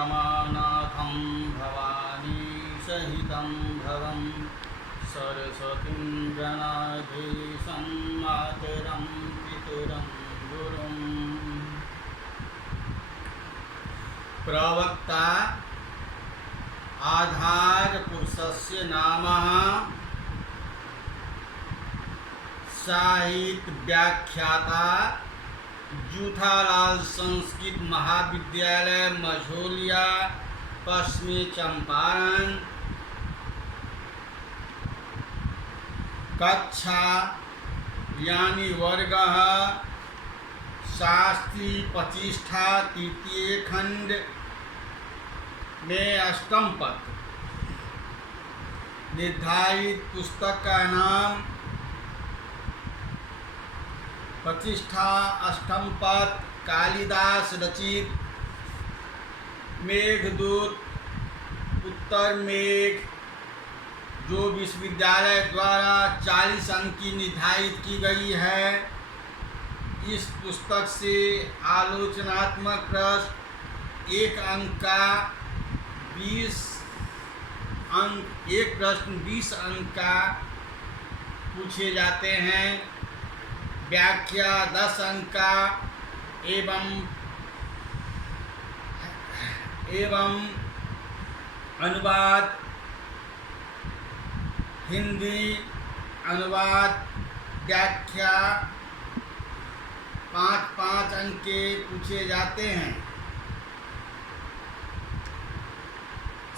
रमानाथं भवानी सहितं भवं सरस्वतीं गणाधीशं मातरं पितरं गुरुं। प्रवक्ता आधार पुरुषस्य नामः साहित्य व्याख्याता जूठालाल संस्कृत महाविद्यालय मझौलिया पश्चिमी चंपारण। कक्षा यानी वर्ग शास्त्री प्रतिष्ठा तृतीय खंड में अष्टम पद। निर्धारित पुस्तक का नाम प्रतिष्ठा अष्टम पद कालिदास रचित मेघदूत उत्तर मेघ, जो विश्वविद्यालय द्वारा 40 अंक की निर्धारित की गई है। इस पुस्तक से आलोचनात्मक प्रश्न 1 अंक का 20 अंक, एक प्रश्न 20 अंक का पूछे जाते हैं। व्याख्या 10 अंक का एवं अनुवाद हिंदी अनुवाद व्याख्या 5-5 अंक के पूछे जाते हैं।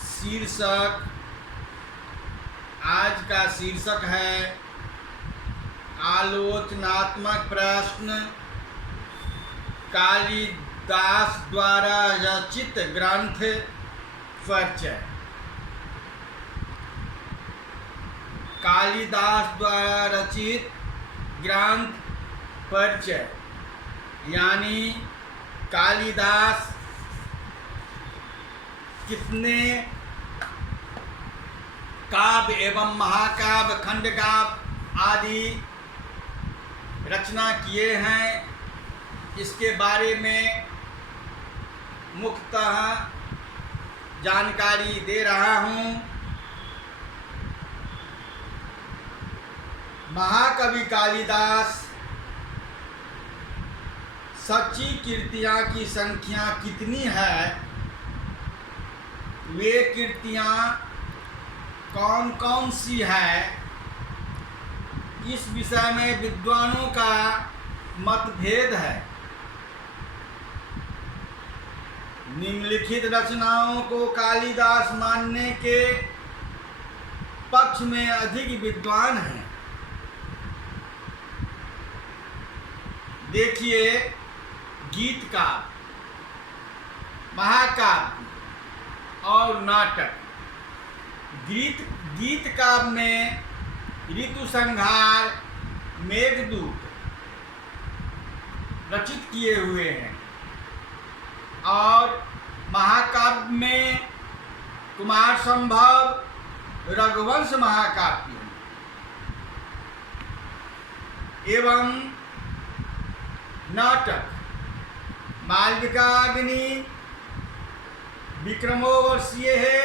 शीर्षक, आज का शीर्षक है आलोचनात्मक प्रश्न कालिदास द्वारा रचित ग्रंथ परिचय। कालिदास द्वारा रचित ग्रंथ परिचय यानी कालिदास कितने काव्य एवं महाकाव्य, खंडकाव्य आदि रचना किए हैं, इसके बारे में मुख्यतः जानकारी दे रहा हूँ। महाकवि कालिदास सच्ची कृतियाँ की संख्या कितनी है, वे कृतियाँ कौन कौन सी है, इस विषय में विद्वानों का मतभेद है। निम्नलिखित रचनाओं को कालिदास मानने के पक्ष में अधिक विद्वान हैं। देखिए, गीत काव्य, महाकाव्य और नाटक। गीत काव्य में ऋतु संहार, मेघदूत रचित किए हुए हैं और महाकाव्य में कुमार संभव, रघुवंश महाकाव्य एवं नाटक मालविकाग्नि, विक्रमोर्वशीय है,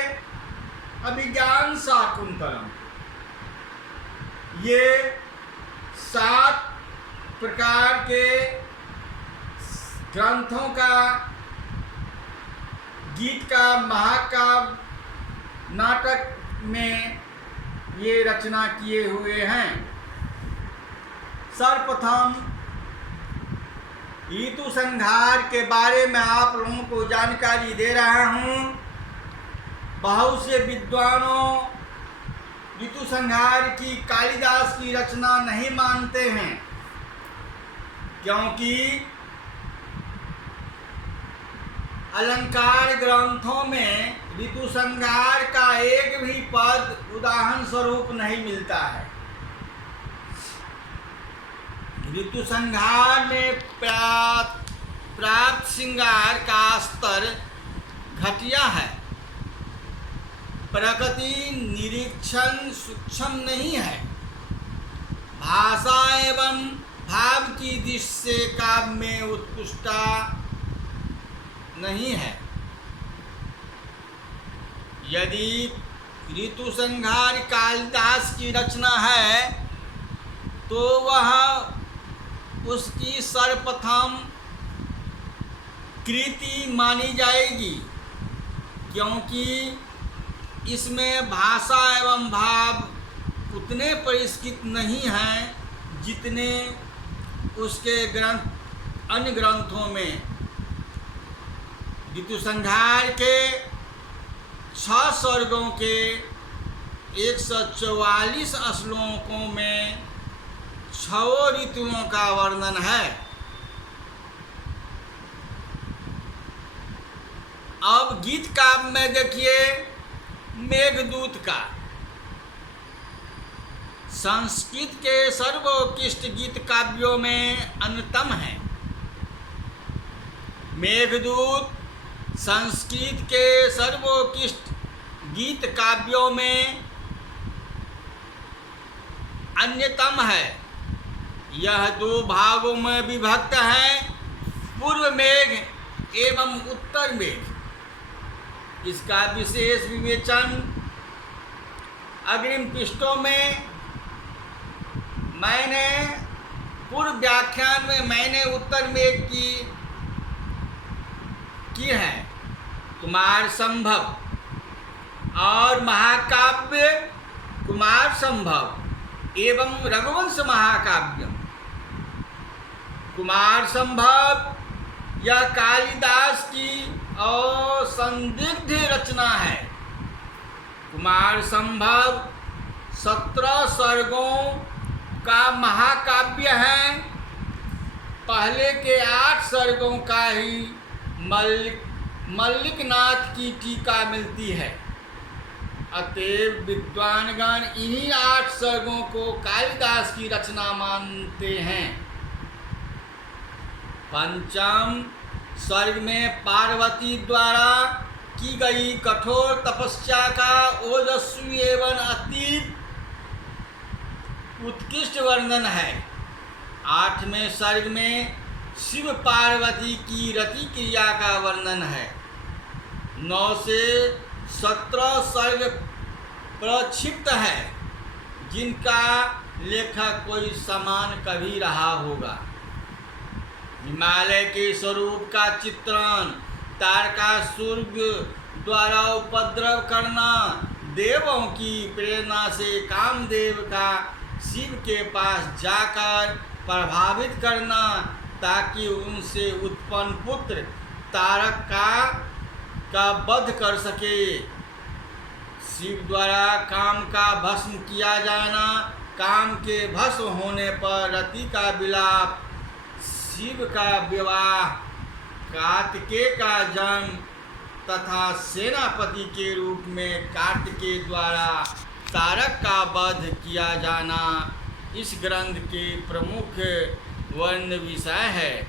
अभिज्ञान शाकुंतलम। ये 7 प्रकार के ग्रंथों का, गीत का, महाकाव्य, नाटक में ये रचना किए हुए हैं। सर्वप्रथम ऋतु संहार के बारे में आप लोगों को जानकारी दे रहा हूँ। बहुत से विद्वानों ऋतु संहार की कालिदास की रचना नहीं मानते हैं, क्योंकि अलंकार ग्रंथों में ऋतु संहार का एक भी पद उदाहरण स्वरूप नहीं मिलता है। ऋतु संहार में प्राप्त श्रृंगार का स्तर घटिया है। प्रकृति निरीक्षण सूक्ष्म नहीं है। भाषा एवं भाव की दृष्टि से काव्य में उत्कृष्टता नहीं है। यदि ऋतु संहार कालिदास की रचना है तो वह उसकी सर्वप्रथम कृति मानी जाएगी, क्योंकि इसमें भाषा एवं भाव उतने परिष्कृत नहीं हैं जितने उसके ग्रंथ अन्य ग्रंथों में। ऋतु संहार के 6 सर्गों के 144 श्लोकों में 6 ऋतुओं का वर्णन है। अब गीत काव्य में देखिए मेघदूत का। संस्कृत के सर्वोत्कृष्ट गीत काव्यों में अन्यतम है। मेघदूत संस्कृत के सर्वोत्कृष्ट गीत काव्यों में अन्यतम है। यह 2 भागों में विभक्त है, पूर्व मेघ एवं उत्तर मेघ। इसका विशेष विवेचन अग्रिम पृष्ठों में मैंने पूर्व व्याख्यान में मैंने उत्तर मेघ की है। कुमार संभव और महाकाव्य कुमार संभव एवं रघुवंश महाकाव्य। कुमार संभव यह कालिदास की असंदिग्ध रचना है। कुमार संभव 17 सर्गों का महाकाव्य है। पहले के 8 सर्गों का ही मल्लिकनाथ की टीका मिलती है। अतएव विद्वानगण इन्हीं 8 सर्गों को कालिदास की रचना मानते हैं। पंचम सर्ग में पार्वती द्वारा की गई कठोर तपस्या का ओजस्वी एवं अति उत्कृष्ट वर्णन है। 8वें सर्ग में शिव पार्वती की रति क्रिया का वर्णन है। 9 से 17 सर्ग प्रक्षिप्त है, जिनका लेखक कोई समान कभी रहा होगा। हिमालय के स्वरूप का चित्रण, तारकासुर द्वारा उपद्रव करना, देवों की प्रेरणा से कामदेव का शिव के पास जाकर प्रभावित करना ताकि उनसे उत्पन्न पुत्र तारक का वध कर सके। शिव द्वारा काम का भस्म किया जाना, काम के भस्म होने पर रति का विलाप, शिव का विवाह, कार्तिकेय का जन्म तथा सेनापति के रूप में कार्तिकेय द्वारा तारक का वध किया जाना इस ग्रंथ के प्रमुख वर्ण विषय है।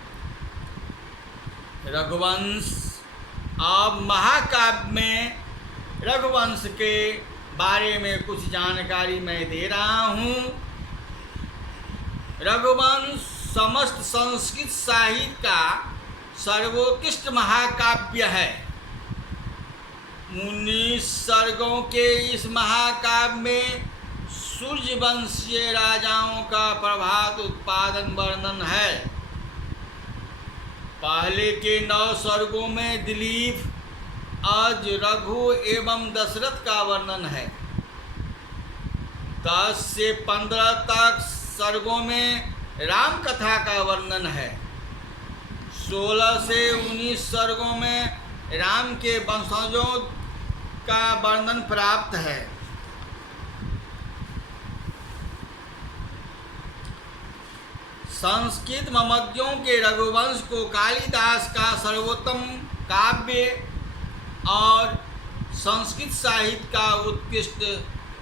रघुवंश। अब महाकाव्य में रघुवंश के बारे में कुछ जानकारी मैं दे रहा हूँ। रघुवंश समस्त संस्कृत साहित्य का सर्वोत्कृष्ट महाकाव्य है। 19 सर्गों के इस महाकाव्य में सूर्यवंशीय राजाओं का प्रभात उत्पादन वर्णन है। पहले के 9 सर्गों में दिलीप, अज, रघु एवं दशरथ का वर्णन है। 10 से 15 तक सर्गों में राम कथा का वर्णन है। 16 से 19 सर्गों में राम के वंशजों का वर्णन प्राप्त है। संस्कृत ममज्ञों के रघुवंश को कालिदास का सर्वोत्तम काव्य और संस्कृत साहित्य का उत्कृष्ट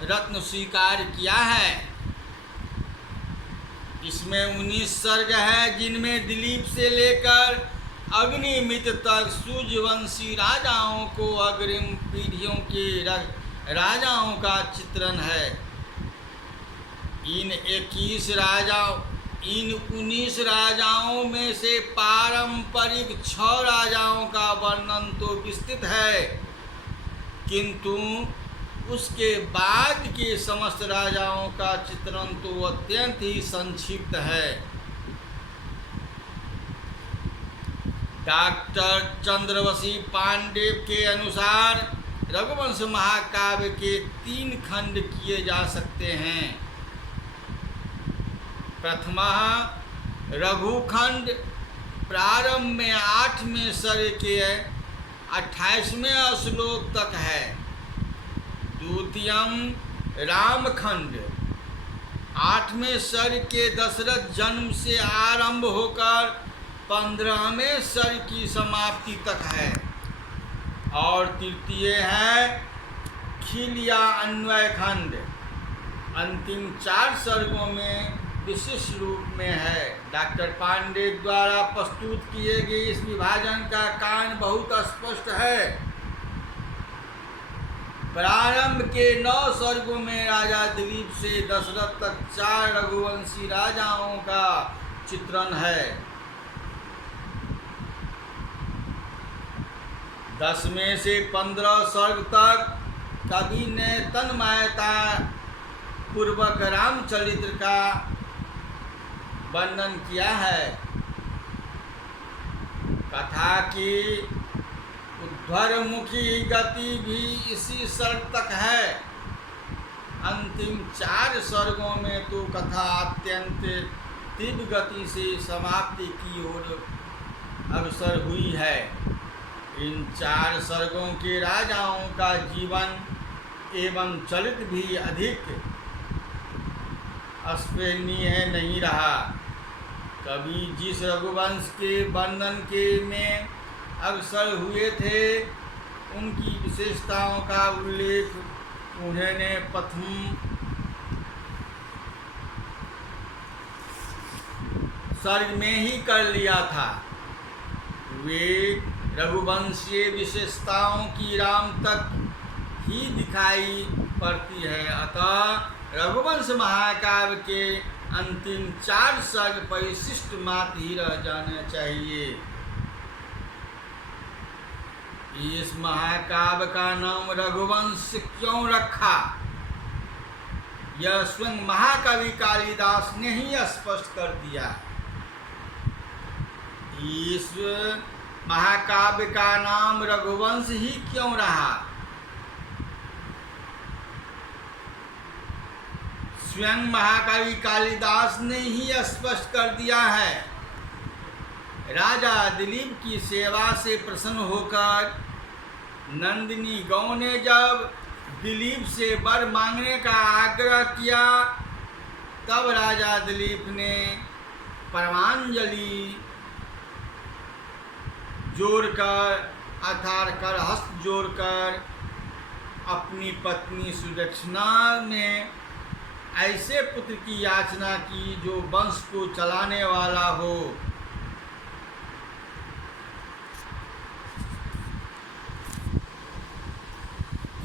रत्न स्वीकार किया है। इसमें 19 सर्ग है, जिनमें दिलीप से लेकर अग्निमित्र तक सूर्यवंशी राजाओं को अग्रिम पीढ़ियों के राजाओं का चित्रण है। इन 19 राजाओं में से पारंपरिक 6 राजाओं का वर्णन तो विस्तृत है, किंतु उसके बाद के समस्त राजाओं का चित्रण तो अत्यंत ही संक्षिप्त है। डॉक्टर चंद्रवशी पांडे के अनुसार रघुवंश महाकाव्य के 3 खंड किए जा सकते हैं। प्रथमा रघुखंड प्रारंभ में 8वें सर्ग के 28वें श्लोक तक है। द्वितीयम रामखंड 8वें सर्ग के दशरथ जन्म से आरंभ होकर 15वें सर्ग की समाप्ति तक है। और तृतीय है खिलिया अन्वय खंड, अंतिम 4 सर्गों में विशिष्ट रूप में है। डॉक्टर पांडे द्वारा प्रस्तुत किए गए इस विभाजन का कारण बहुत स्पष्ट है। प्रारंभ के 9 सर्गों में राजा दिलीप से दशरथ तक 4 रघुवंशी राजाओं का चित्रण है। 10वें से 15 सर्ग तक कवि ने तन्मयता पूर्वक रामचरित्र का वर्णन किया है। कथा की ऊर्ध्वमुखी गति भी इसी सर्ग तक है। अंतिम 4 सर्गों में तो कथा अत्यंत तीव्र गति से समाप्ति की ओर अग्रसर हुई है। इन 4 सर्गों के राजाओं का जीवन एवं चरित्र भी अधिक स्मरणीय नहीं रहा। कवि जिस रघुवंश के वर्णन के में अग्रसर हुए थे उनकी विशेषताओं का उल्लेख उन्होंने प्रथम सर्ग में ही कर लिया था। वे रघुवंशीय विशेषताओं की राम तक ही दिखाई पड़ती है। अतः रघुवंश महाकाव्य के अंतिम 4 सर्ग परिशिष्ट मात्र ही रह जाना चाहिए। इस महाकाव्य का नाम रघुवंश क्यों रखा, यह स्वयं महाकवि कालिदास ने ही स्पष्ट कर दिया। इस महाकाव्य का नाम रघुवंश ही क्यों रहा, स्वयं महाकवि कालिदास ने ही स्पष्ट कर दिया है। राजा दिलीप की सेवा से प्रसन्न होकर नंदिनी गौ ने जब दिलीप से वर मांगने का आग्रह किया तब राजा दिलीप ने परमांजलि जोड़कर अर्थात कर हस्त जोड़कर अपनी पत्नी सुदक्षिणा ने ऐसे पुत्र की याचना की जो वंश को चलाने वाला हो।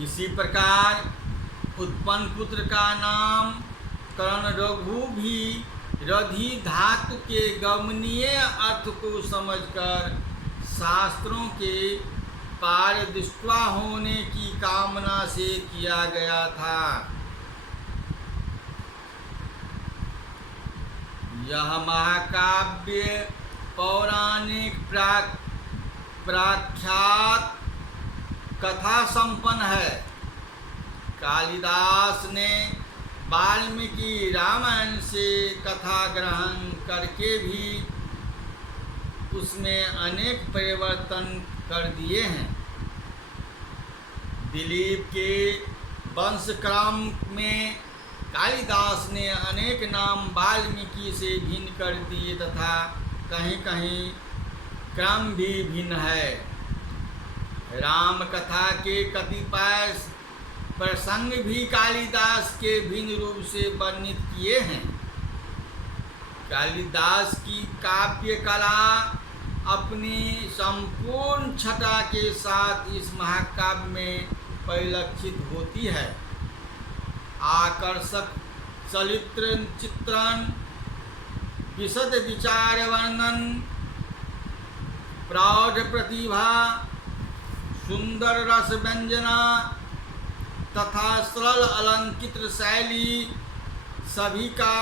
इसी प्रकार उत्पन्न पुत्र का नाम कर्ण रघु भी रधि धातु के गमनीय अर्थ को समझकर शास्त्रों के पारदृष्टा होने की कामना से किया गया था। यह महाकाव्य पौराणिक प्रख्यात कथा संपन्न है। कालिदास ने वाल्मीकि रामायण से कथा ग्रहण करके भी उसमें अनेक परिवर्तन कर दिए हैं। दिलीप के वंशक्रम में कालिदास ने अनेक नाम वाल्मीकि से भिन्न कर दिए तथा कहीं कहीं क्रम भी भिन्न है। राम कथा के कतिपय प्रसंग भी कालिदास के भिन्न रूप से वर्णित किए हैं। कालिदास की काव्य कला अपनी संपूर्ण छटा के साथ इस महाकाव्य में परिलक्षित होती है। आकर्षक चरित्र चित्रण, विशद विचार वर्णन, प्रौढ़ प्रतिभा, सुंदर रस व्यंजना तथा सरल अलंकृत शैली सभी का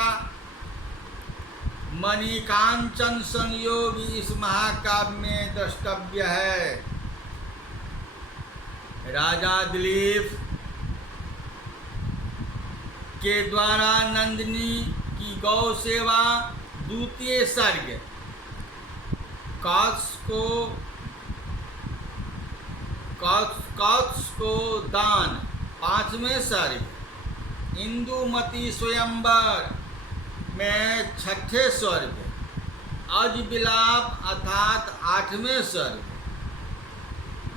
मणिकांचन संयोग इस महाकाव्य में द्रष्टव्य है। राजा दिलीप के द्वारा नंदिनी की गौ सेवा द्वितीय सर्ग, कौत्स को दान पांचवें सर्ग, इंदुमती स्वयंवर में छठे स्वर्ग, अज विलाप अर्थात आठवें स्वर्ग,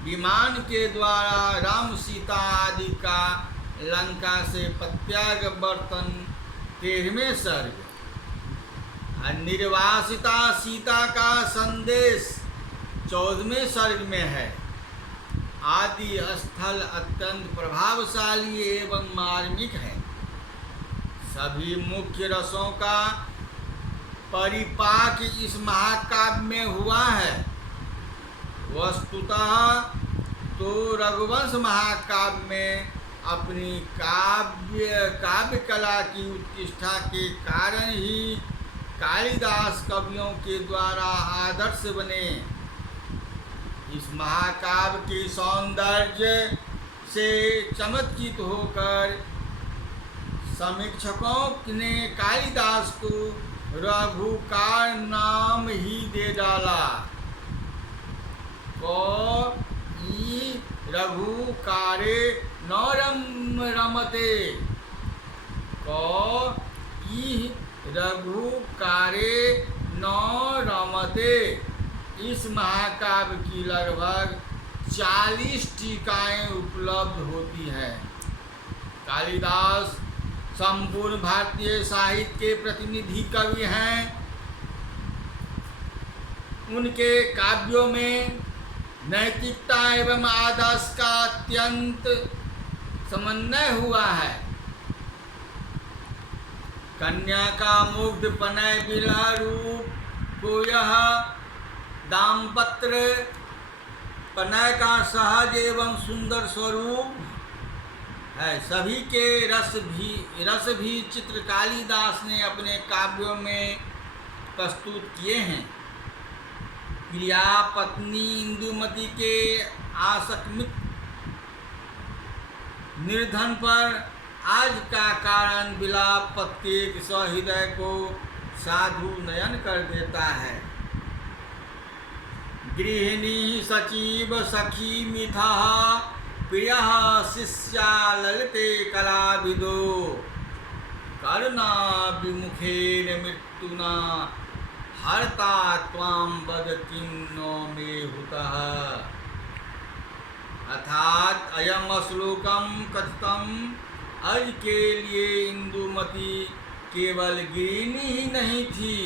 विमान के द्वारा राम सीता आदि का लंका से प्रत्यावर्तन 13वें सर्ग, निर्वासिता सीता का संदेश 14वें सर्ग में है। आदि स्थल अत्यंत प्रभावशाली एवं मार्मिक है। सभी मुख्य रसों का परिपाक इस महाकाव्य में हुआ है। वस्तुतः तो रघुवंश महाकाव्य में अपनी काव्य कला की उत्कृष्टता के कारण ही कालिदास कवियों के द्वारा आदर्श बने। इस महाकाव्य के सौंदर्य से चमत्कृत होकर समीक्षकों ने कालिदास को रघुकार नाम ही दे डाला। रघुकारे न रमते, रघुकारे न रमते। इस महाकाव्य की लगभग 40 टीकाएं उपलब्ध होती हैं। कालिदास संपूर्ण भारतीय साहित्य के प्रतिनिधि कवि हैं। उनके काव्यों में नैतिकता एवं आदर्श का अत्यंत समन्वय हुआ है। कन्या का मुग्ध पनय विरह रूप को यह दाम्पत्य पनय का सहज एवं सुंदर स्वरूप है। सभी के रस भी चित्र कालिदास ने अपने काव्यों में प्रस्तुत किए हैं। प्रिया पत्नी इंदुमती के आकस्मिक निर्धन पर आज का कारण विलाप प्रत्येक सहृदय को साधु नयन कर देता है। गृहिणी सचिव सखी मिथा प्रिय शिष्या ललिते कलाविदो कर्णा विमुखेन मृत्युना हरता त्वां वद किं नो मे हुतः। अर्थात अयम श्लोकम कथितम अज के लिए इंदुमती केवल गृहिणी ही नहीं थी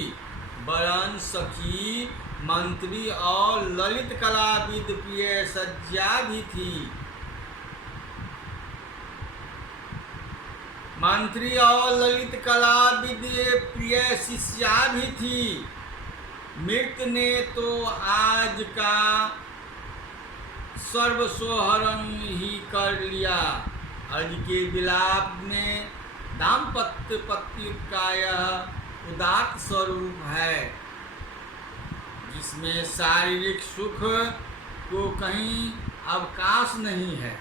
वरन सखी, मंत्री और ललित कलाविद प्रिय सज्जा भी थी। मंत्री और ललित कलाविद प्रिय शिष्या भी थी। मृत ने तो आज का सर्वस्वहरण ही कर लिया। आज के विलाप में दाम्पत्य पति का यह उदात्त स्वरूप है जिसमें शारीरिक सुख को कहीं अवकाश नहीं है।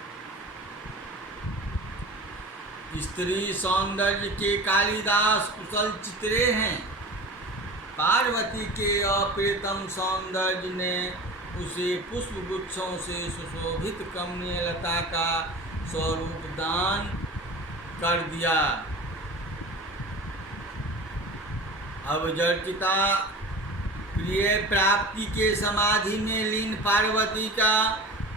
स्त्री सौंदर्य के कालिदास कुशल चित्रे हैं। पार्वती के अप्रियतम सौंदर्य ने उसे पुष्पगुच्छों से सुशोभित कमनीयलता का स्वरूप दान कर दिया। अवजर्चिता प्रिय प्राप्ति के समाधि में लीन पार्वती का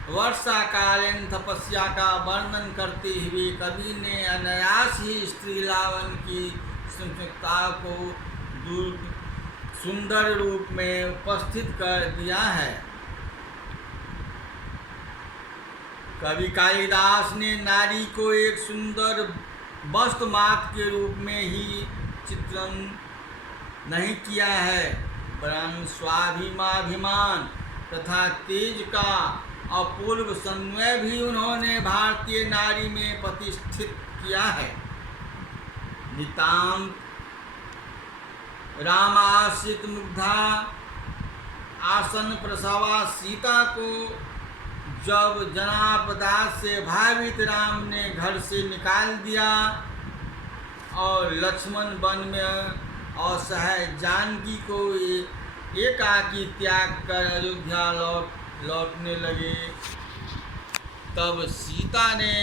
वर्षाकालीन तपस्या का वर्णन करते हुए कवि ने अनायास ही स्त्री लावण्य की संक्षिप्तता को सुंदर रूप में उपस्थित कर दिया है। कवि कालिदास ने नारी को एक सुंदर वस्तु मात्र के रूप में ही चित्रण नहीं किया है वरन स्वाभिमान तथा तेज का अपूर्व समन्वय भी उन्होंने भारतीय नारी में प्रतिष्ठित किया है। नितांत रामाश्रित मुग्धा आसन प्रसवा सीता को जब जनापदास से भयभीत राम ने घर से निकाल दिया और लक्ष्मण वन में असहाय जानकी को एकाकी त्याग कर अयोध्या लौटने लगे, तब सीता ने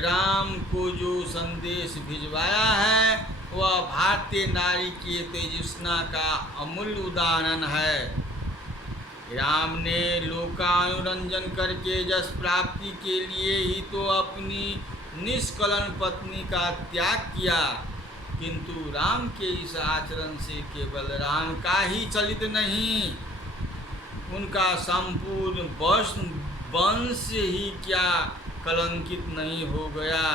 राम को जो संदेश भिजवाया है वह भारतीय नारी की तेजस्विता का अमूल्य उदाहरण है। राम ने लोकानुरंजन करके यश प्राप्ति के लिए ही तो अपनी निष्कलन पत्नी का त्याग किया, किंतु राम के इस आचरण से केवल राम का ही चलित नहीं, उनका संपूर्ण वंश ही क्या कलंकित नहीं हो गया।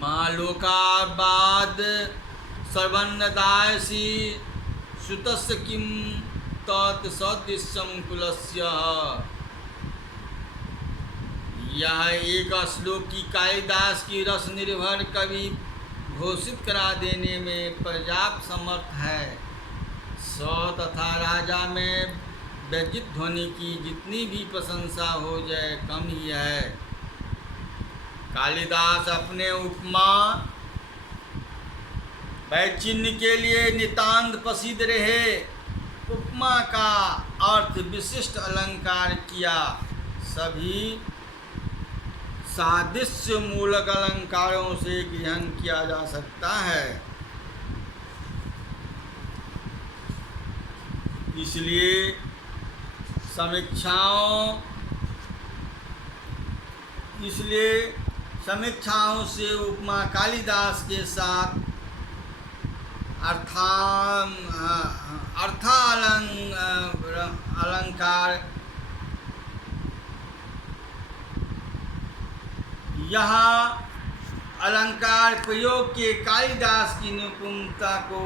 मालोकाबाद सर्वन्नदायसी सुतस्य किं तत्सदृशं कुलस्य। यह एक श्लोक की कालिदास की रस निर्भर कवि घोषित करा देने में पर्याप्त समर्थ है। तथा राजा में व्यजित ध्वनि की जितनी भी प्रशंसा हो जाए कम ही है। कालिदास अपने उपमा वैचिन्य के लिए नितांत प्रसिद्ध रहे। उपमा का अर्थ विशिष्ट अलंकार किया। सभी सादृश्य मूलक अलंकारों से ग्रहण किया जा सकता है। इसलिए समीक्षाओं से उपमा कालिदास के साथ अलंकार यह अलंकार प्रयोग के कालिदास की निपुणता को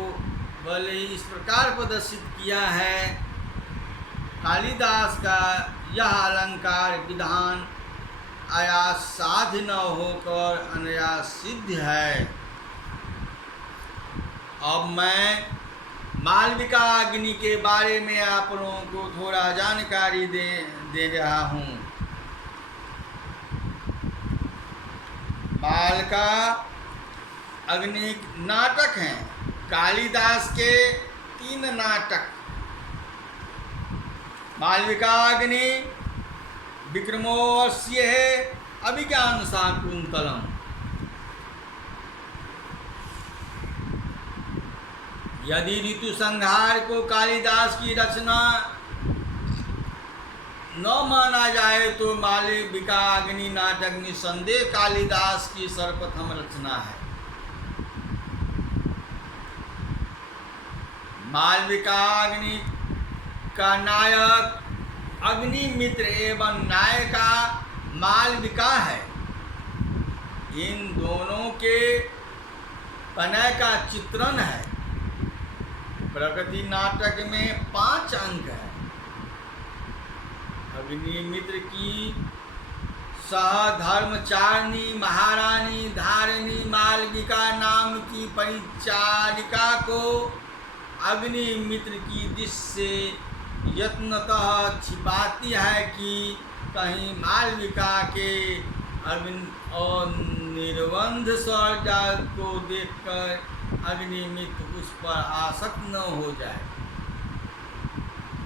भले इस प्रकार प्रदर्शित किया है। कालिदास का यह अलंकार विधान आयास साध्य न होकर अनायास सिद्ध है। अब मैं मालविका अग्नि के बारे में आप लोगों को थोड़ा जानकारी दे रहा हूँ। मालविका अग्नि नाटक हैं। कालिदास के 3 नाटक मालविका अग्नि, विक्रमोर्वशीय है, अभिज्ञान शाकुंतलम। यदि ऋतु संहार को कालिदास की रचना न माना जाए तो मालविका अग्नि नाटक निसंदेह कालिदास की सर्वप्रथम रचना है। मालविका अग्नि का नायक अग्निमित्र एवं नायिका मालविका है। इन दोनों के प्रणय का चित्रण है। प्रगति नाटक में 5 अंक है। अग्निमित्र की सहधर्मचारिणी महारानी धारिणी मालविका नाम की परिचारिका को अग्निमित्र की दृष्टि से यत्नतः छिपाती है कि कहीं मालविका के और निर्बंध स्वर्ग को देखकर अग्निमित्र उस पर आसक्त न हो जाए।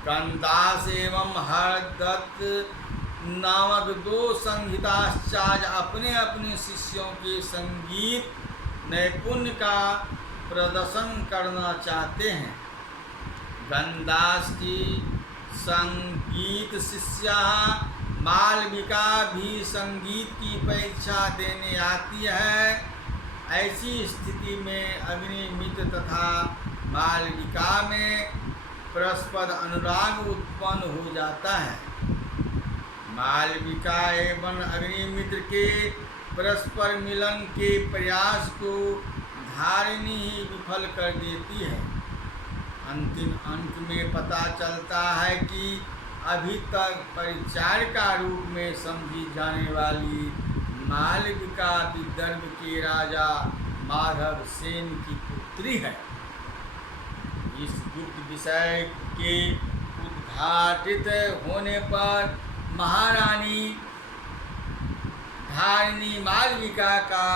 कालिदास एवं हरदत्त नामक 2 संगीताचार्य अपने अपने शिष्यों के संगीत नैपुण्य का प्रदर्शन करना चाहते हैं। कालिदास की संगीत शिष्या मालविका भी संगीत की परीक्षा देने आती है। ऐसी स्थिति में अग्निमित्र तथा मालविका में परस्पर अनुराग उत्पन्न हो जाता है। मालविका एवं अग्निमित्र के परस्पर मिलन के प्रयास को धारिणी ही विफल कर देती है। अंतिम अंत में पता चलता है कि अभी तक परिचारिका रूप में समझी जाने वाली मालविका विदर्भ के राजा माधव सेन की पुत्री है। इस गुप्त विषय के उद्घाटित होने पर महारानी धारिणी मालविका का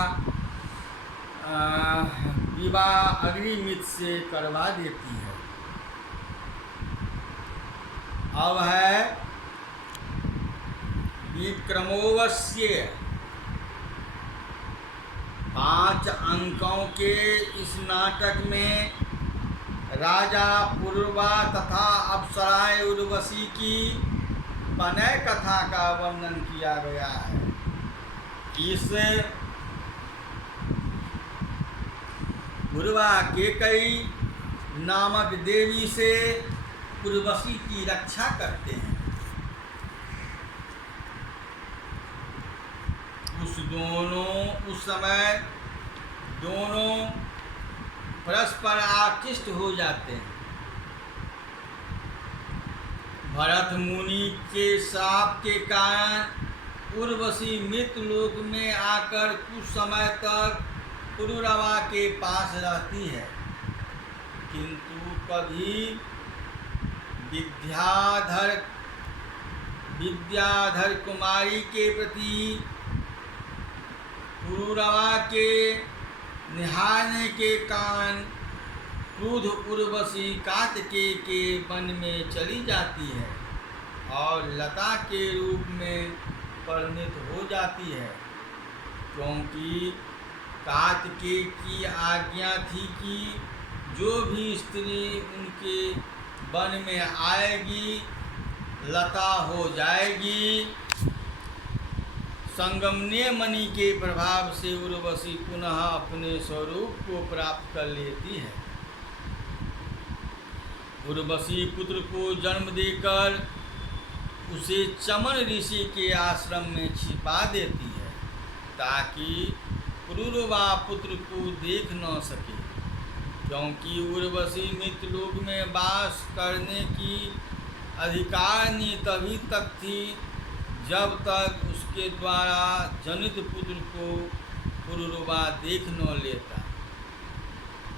विवाह अग्निमित्र से करवा देती है। अब है विक्रमोवश्य 5 अंकों के इस नाटक में राजा पुरुरवा तथा अप्सराएं उर्वशी की प्रणय कथा का वर्णन किया गया है। इस पुरुरवा केकई नामक देवी से उर्वशी की रक्षा करते हैं। उस समय दोनों परस्पर आकृष्ट हो जाते हैं। भरत मुनि के शाप के कारण उर्वशी मृत्युलोक में आकर कुछ समय तक पुरुरवा के पास रहती है, किंतु कभी विद्याधर कुमारी के प्रति पुरुरवा के निहारने के कारण क्रुद्ध उर्वशी कार्तिकेय के वन में चली जाती है और लता के रूप में परिणित हो जाती है, क्योंकि कार्तिकेय की आज्ञा थी कि जो भी स्त्री उनके वन में आएगी लता हो जाएगी। संगमने मणि के प्रभाव से उर्वशी पुनः अपने स्वरूप को प्राप्त कर लेती है। उर्वशी पुत्र को जन्म देकर उसे चमन ऋषि के आश्रम में छिपा देती है, ताकि पुरुरवा पुत्र को देख न सके, क्योंकि उर्वशी मृत्युलोक में वास करने की अधिकारिणी तभी तक थी जब तक उसके द्वारा जनित पुत्र को पुरुरवा देख न लेता।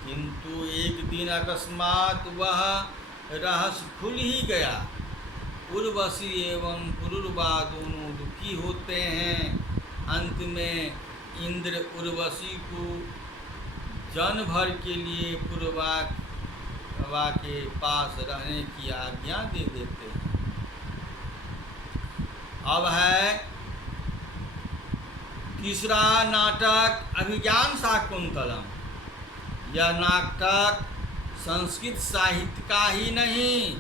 किंतु एक दिन अकस्मात वह रहस्य खुल ही गया। उर्वशी एवं पुरुरवा दोनों दुखी होते हैं। अंत में इंद्र उर्वशी को जन भर के लिए पुरुरवा के पास रहने की आज्ञा दे देते हैं। अब है तीसरा नाटक अभिज्ञान शाकुंतलम। यह नाटक संस्कृत साहित्य का ही नहीं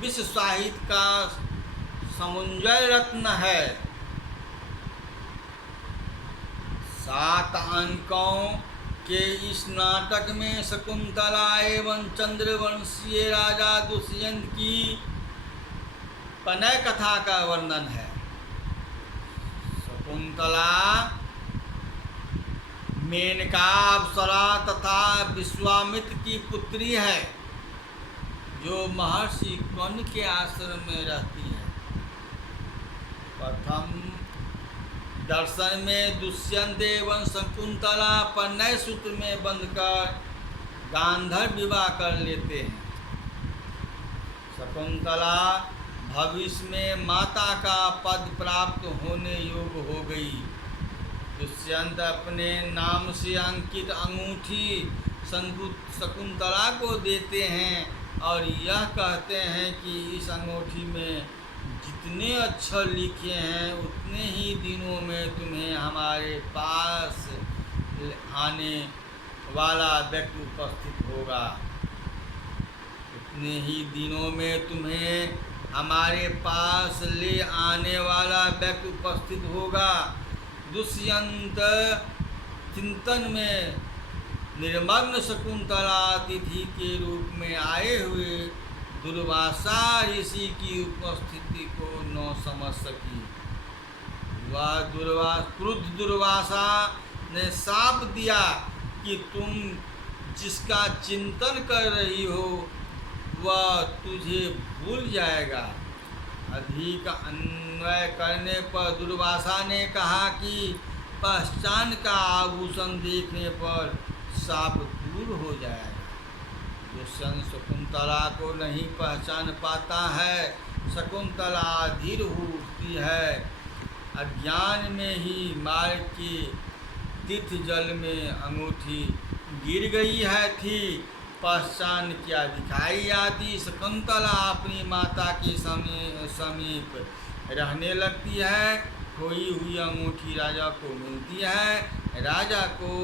विश्व साहित्य का समुज्जय रत्न है। 7 अंकों के इस नाटक में शकुंतला एवं चंद्रवंशीय राजा दुष्यंत की प्रणय कथा का वर्णन है। शकुंतला मेनका अप्सरा तथा विश्वामित्र की पुत्री है, जो महर्षि कर्ण के आश्रम में रहती है। प्रथम दर्शन में दुष्यंत एवं शकुंतला प्रणय सूत्र में बंधकर गांधर्व विवाह कर लेते हैं। शकुंतला भविष्य में माता का पद प्राप्त होने योग्य हो गई। दुष्यंत अपने नाम से अंकित अंगूठी शकुंतला को देते हैं और यह कहते हैं कि इस अंगूठी में जितने अक्षर लिखे हैं उतने ही दिनों में तुम्हें हमारे पास आने वाला व्यक्ति उपस्थित होगा। उतने ही दिनों में तुम्हें हमारे पास ले आने वाला व्यक्ति उपस्थित होगा। दुष्यंत चिंतन में निर्मग्न शकुंतला अतिथि के रूप में आए हुए दुर्वासा ऋषि की उपस्थिति को न समझ सकी। वह क्रुद्ध दुर्वासा ने शाप दिया कि तुम जिसका चिंतन कर रही हो वह तुझे भूल जाएगा। अधिक अन्वय करने पर दुर्वासा ने कहा कि पहचान का आभूषण देखने पर साप दूर हो जाएगा। दुष्यंत शकुंतला को नहीं पहचान पाता है। शकुंतला अधीर हो उठती है। अज्ञान में ही मार्ग के तीर्थ जल में अंगूठी गिर गई है थी। पहचान क्या दिखाई आती। शकुंतला अपनी माता के समीप रहने लगती है। खोई हुई अंगूठी राजा को मिलती है। राजा को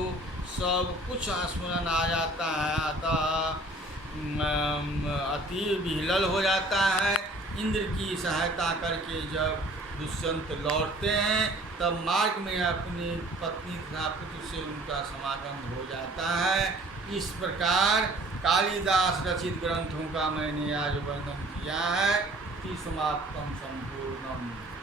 सब कुछ स्मरण आ जाता है। अतः अति विह्वल हो जाता है। इंद्र की सहायता करके जब दुष्यंत लौटते हैं तब मार्ग में अपनी पत्नी तथा पुत्र से उनका समागम हो जाता है। इस प्रकार कालिदास रचित ग्रंथों का मैंने आज वर्णन किया है। समाप्तम संपूर्णम।